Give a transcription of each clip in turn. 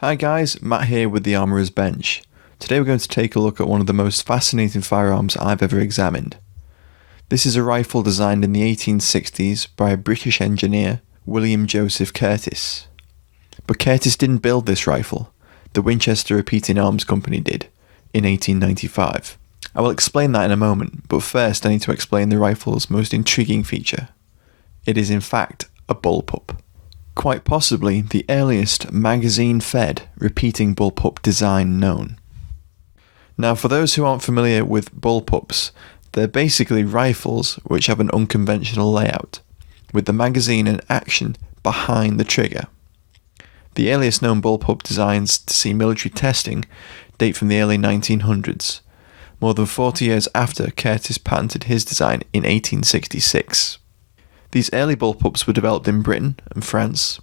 Hi guys, Matt here with the Armourer's Bench. Today we're going to take a look at one of the most fascinating firearms I've ever examined. This is a rifle designed in the 1860s by a British engineer, William Joseph Curtis. But Curtis didn't build this rifle, the Winchester Repeating Arms Company did, in 1895. I will explain that in a moment, but first I need to explain the rifle's most intriguing feature. It is in fact a bullpup. Quite possibly the earliest magazine-fed repeating bullpup design known. Now, for those who aren't familiar with bullpups, they're basically rifles which have an unconventional layout, with the magazine and action behind the trigger. The earliest known bullpup designs to see military testing date from the early 1900s, more than 40 years after Curtis patented his design in 1866. These early bullpups were developed in Britain and France.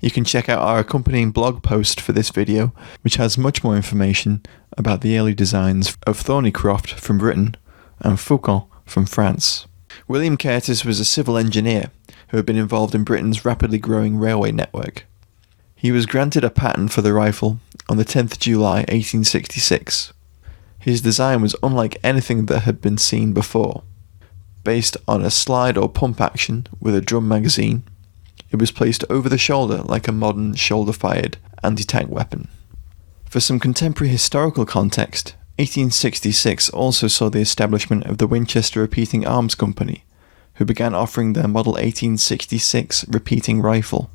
You can check out our accompanying blog post for this video, which has much more information about the early designs of Thornycroft from Britain and Foucault from France. William Curtis was a civil engineer who had been involved in Britain's rapidly growing railway network. He was granted a patent for the rifle on the 10th July 1866. His design was unlike anything that had been seen before. Based on a slide or pump action with a drum magazine, it was placed over the shoulder like a modern shoulder-fired anti-tank weapon. For some contemporary historical context, 1866 also saw the establishment of the Winchester Repeating Arms Company, who began offering their Model 1866 repeating rifle.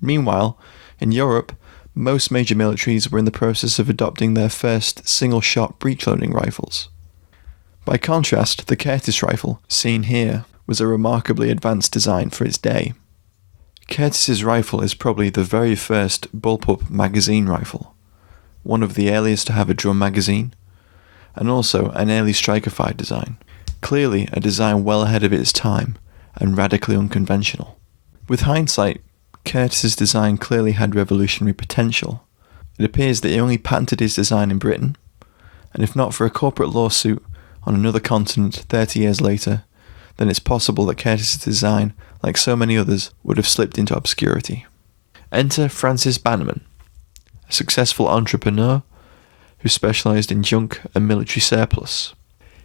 Meanwhile, in Europe, most major militaries were in the process of adopting their first single-shot breech-loading rifles. By contrast, the Curtis rifle, seen here, was a remarkably advanced design for its day. Curtis's rifle is probably the very first bullpup magazine rifle, one of the earliest to have a drum magazine, and also an early striker-fired design. Clearly a design well ahead of its time and radically unconventional. With hindsight, Curtis's design clearly had revolutionary potential. It appears that he only patented his design in Britain, and if not for a corporate lawsuit on another continent 30 years later, then it's possible that Curtis's design, like so many others, would have slipped into obscurity. Enter Francis Bannerman, a successful entrepreneur who specialised in junk and military surplus.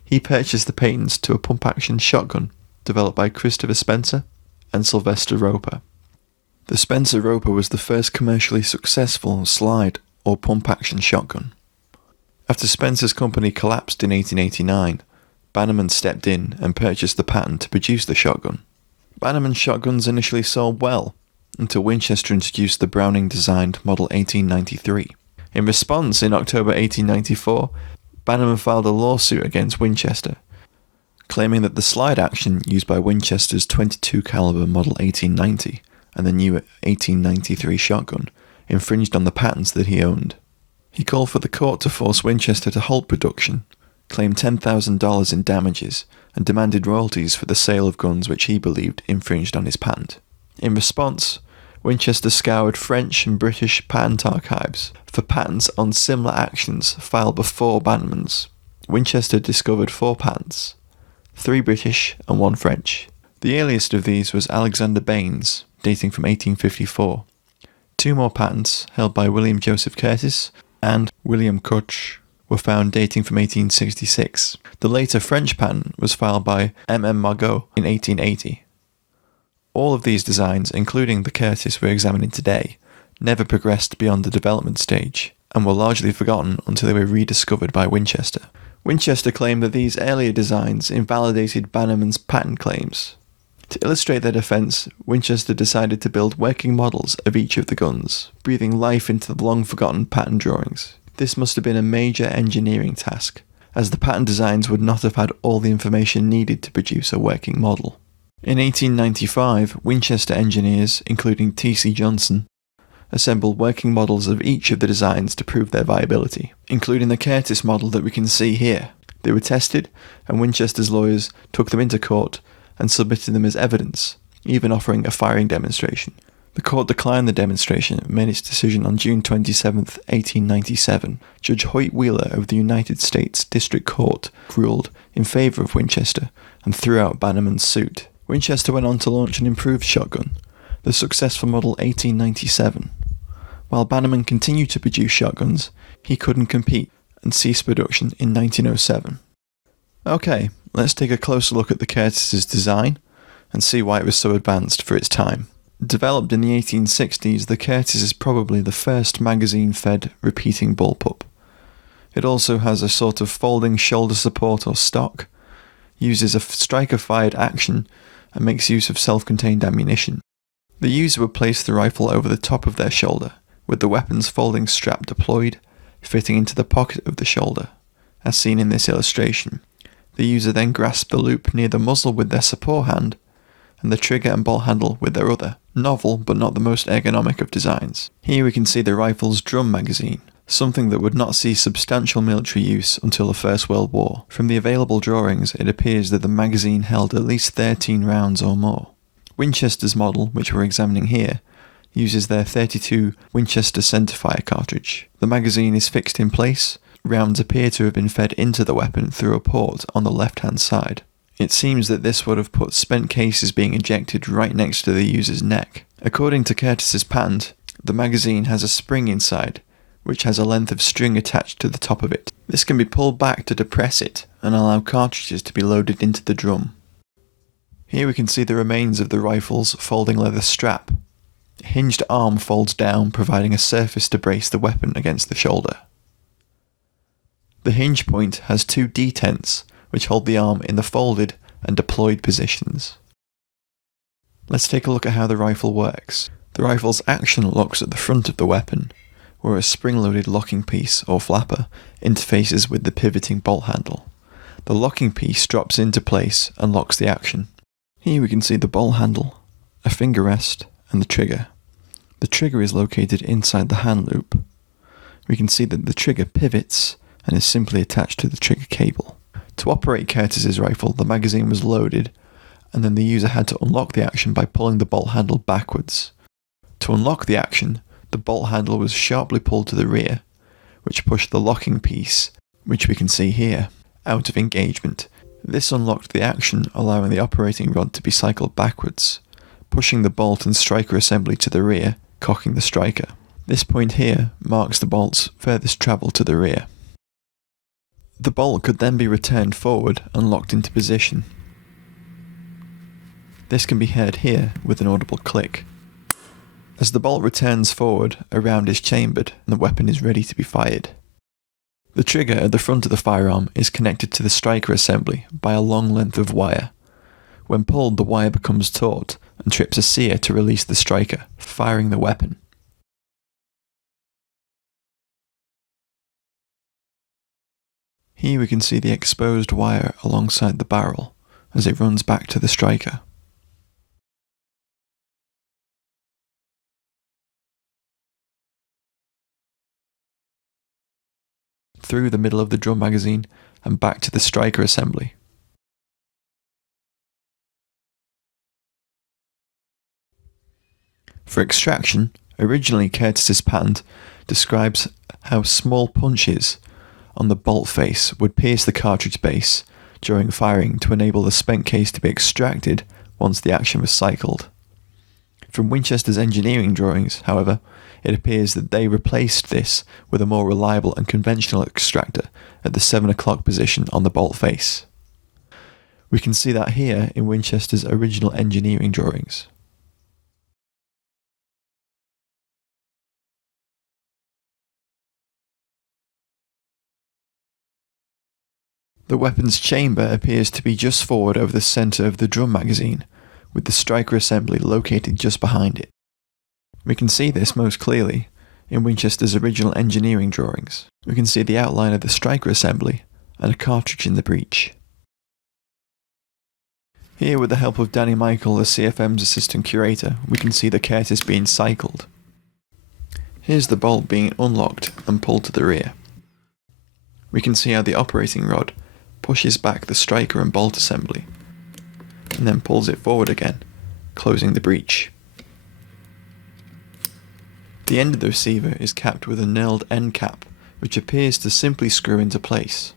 He purchased the patents to a pump-action shotgun developed by Christopher Spencer and Sylvester Roper. The Spencer Roper was the first commercially successful slide or pump-action shotgun. After Spencer's company collapsed in 1889, Bannerman stepped in and purchased the patent to produce the shotgun. Bannerman's shotguns initially sold well, until Winchester introduced the Browning-designed Model 1893. In response, in October 1894, Bannerman filed a lawsuit against Winchester, claiming that the slide action used by Winchester's .22 caliber Model 1890 and the new 1893 shotgun infringed on the patents that he owned. He called for the court to force Winchester to halt production, claimed $10,000 in damages, and demanded royalties for the sale of guns which he believed infringed on his patent. In response, Winchester scoured French and British patent archives for patents on similar actions filed before Bannerman's. Winchester discovered 4 patents, 3 British and 1 French. The earliest of these was Alexander Bain's, dating from 1854. 2 more patents, held by William Joseph Curtis and William Koch, were found dating from 1866. The later French patent was filed by M. Margot in 1880. All of these designs, including the Curtis we're examining today, never progressed beyond the development stage, and were largely forgotten until they were rediscovered by Winchester. Winchester claimed that these earlier designs invalidated Bannerman's patent claims. To illustrate their defense, Winchester decided to build working models of each of the guns, breathing life into the long-forgotten patent drawings. This must have been a major engineering task, as the patent designs would not have had all the information needed to produce a working model. In 1895, Winchester engineers, including T.C. Johnson, assembled working models of each of the designs to prove their viability, including the Curtis model that we can see here. They were tested, and Winchester's lawyers took them into court and submitted them as evidence, even offering a firing demonstration. The court declined the demonstration and made its decision on June 27, 1897. Judge Hoyt Wheeler of the United States District Court ruled in favour of Winchester and threw out Bannerman's suit. Winchester went on to launch an improved shotgun, the successful Model 1897. While Bannerman continued to produce shotguns, he couldn't compete and ceased production in 1907. Okay, let's take a closer look at the Curtis's design and see why it was so advanced for its time. Developed in the 1860s, the Curtis is probably the first magazine-fed repeating bullpup. It also has a sort of folding shoulder support or stock, uses a striker-fired action, and makes use of self-contained ammunition. The user would place the rifle over the top of their shoulder, with the weapon's folding strap deployed, fitting into the pocket of the shoulder, as seen in this illustration. The user then grasped the loop near the muzzle with their support hand, and the trigger and ball handle with their other. Novel, but not the most ergonomic of designs. Here we can see the rifle's drum magazine, something that would not see substantial military use until the First World War. From the available drawings, it appears that the magazine held at least 13 rounds or more. Winchester's model, which we're examining here, uses their .32 Winchester centerfire cartridge. The magazine is fixed in place. Rounds appear to have been fed into the weapon through a port on the left-hand side. It seems that this would have put spent cases being ejected right next to the user's neck. According to Curtis's patent, the magazine has a spring inside, which has a length of string attached to the top of it. This can be pulled back to depress it and allow cartridges to be loaded into the drum. Here we can see the remains of the rifle's folding leather strap. A hinged arm folds down, providing a surface to brace the weapon against the shoulder. The hinge point has two detents, which hold the arm in the folded and deployed positions. Let's take a look at how the rifle works. The rifle's action locks at the front of the weapon, where a spring-loaded locking piece, or flapper, interfaces with the pivoting bolt handle. The locking piece drops into place and locks the action. Here we can see the bolt handle, a finger rest, and the trigger. The trigger is located inside the hand loop. We can see that the trigger pivots and is simply attached to the trigger cable. To operate Curtis's rifle, the magazine was loaded, and then the user had to unlock the action by pulling the bolt handle backwards. To unlock the action, the bolt handle was sharply pulled to the rear, which pushed the locking piece, which we can see here, out of engagement. This unlocked the action, allowing the operating rod to be cycled backwards, pushing the bolt and striker assembly to the rear, cocking the striker. This point here marks the bolt's furthest travel to the rear. The bolt could then be returned forward and locked into position. This can be heard here with an audible click. As the bolt returns forward, a round is chambered and the weapon is ready to be fired. The trigger at the front of the firearm is connected to the striker assembly by a long length of wire. When pulled, the wire becomes taut and trips a sear to release the striker, firing the weapon. Here we can see the exposed wire alongside the barrel as it runs back to the striker. Through the middle of the drum magazine and back to the striker assembly. For extraction, originally Curtis's patent describes how small punches on the bolt face would pierce the cartridge base during firing to enable the spent case to be extracted once the action was cycled. From Winchester's engineering drawings, however, it appears that they replaced this with a more reliable and conventional extractor at the 7 o'clock position on the bolt face. We can see that here in Winchester's original engineering drawings. The weapon's chamber appears to be just forward over the centre of the drum magazine, with the striker assembly located just behind it. We can see this most clearly in Winchester's original engineering drawings. We can see the outline of the striker assembly and a cartridge in the breech. Here, with the help of Danny Michael, the CFM's assistant curator, we can see the Curtis being cycled. Here's the bolt being unlocked and pulled to the rear. We can see how the operating rod pushes back the striker and bolt assembly, and then pulls it forward again, closing the breech. The end of the receiver is capped with a knurled end cap, which appears to simply screw into place.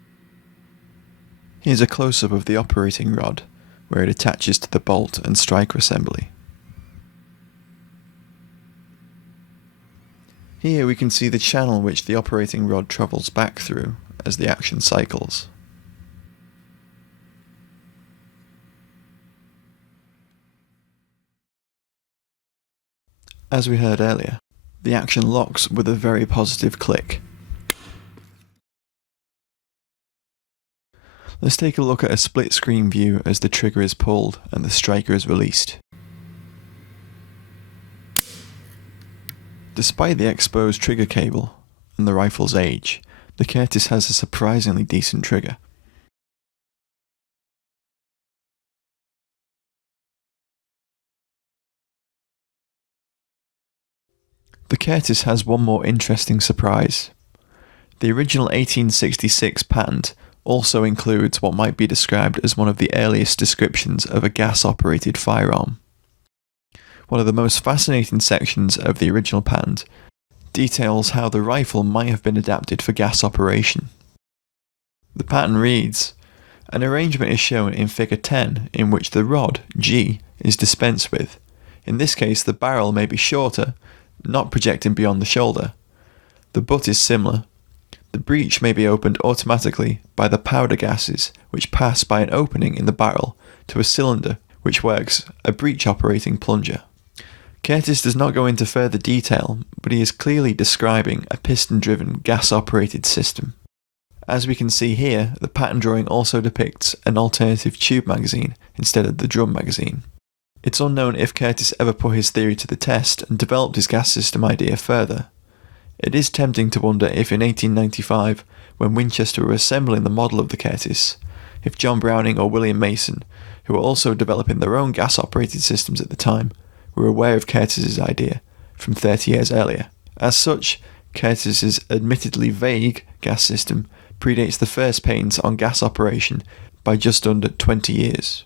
Here's a close-up of the operating rod, where it attaches to the bolt and striker assembly. Here we can see the channel which the operating rod travels back through as the action cycles. As we heard earlier, the action locks with a very positive click. Let's take a look at a split screen view as the trigger is pulled and the striker is released. Despite the exposed trigger cable and the rifle's age, the Curtis has a surprisingly decent trigger. The Curtis has one more interesting surprise. The original 1866 patent also includes what might be described as one of the earliest descriptions of a gas-operated firearm. One of the most fascinating sections of the original patent details how the rifle might have been adapted for gas operation. The patent reads, "An arrangement is shown in figure 10 in which the rod, G, is dispensed with. In this case the barrel may be shorter, not projecting beyond the shoulder. The butt is similar. The breech may be opened automatically by the powder gases which pass by an opening in the barrel to a cylinder which works a breech-operating plunger." Curtis does not go into further detail, but he is clearly describing a piston-driven gas-operated system. As we can see here, the pattern drawing also depicts an alternative tube magazine instead of the drum magazine. It's unknown if Curtis ever put his theory to the test and developed his gas system idea further. It is tempting to wonder if in 1895, when Winchester were assembling the model of the Curtis, if John Browning or William Mason, who were also developing their own gas-operated systems at the time, were aware of Curtis's idea from 30 years earlier. As such, Curtis's admittedly vague gas system predates the first patents on gas operation by just under 20 years.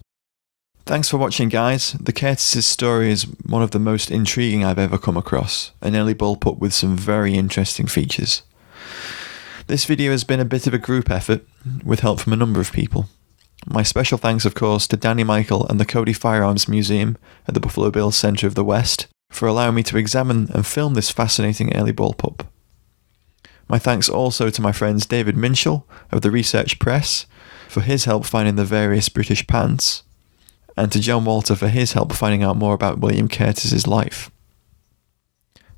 Thanks for watching, guys. The Curtis's story is one of the most intriguing I've ever come across, an early bullpup with some very interesting features. This video has been a bit of a group effort, with help from a number of people. My special thanks, of course, to Danny Michael and the Cody Firearms Museum at the Buffalo Bills Centre of the West for allowing me to examine and film this fascinating early bullpup. My thanks also to my friends David Minshall of the Research Press for his help finding the various British patents, and to John Walter for his help finding out more about William Curtis's life.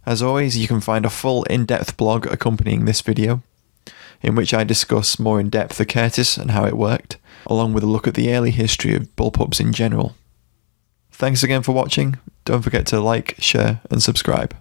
As always, you can find a full in-depth blog accompanying this video, in which I discuss more in depth the Curtis and how it worked, along with a look at the early history of bullpups in general. Thanks again for watching. Don't forget to like, share and subscribe.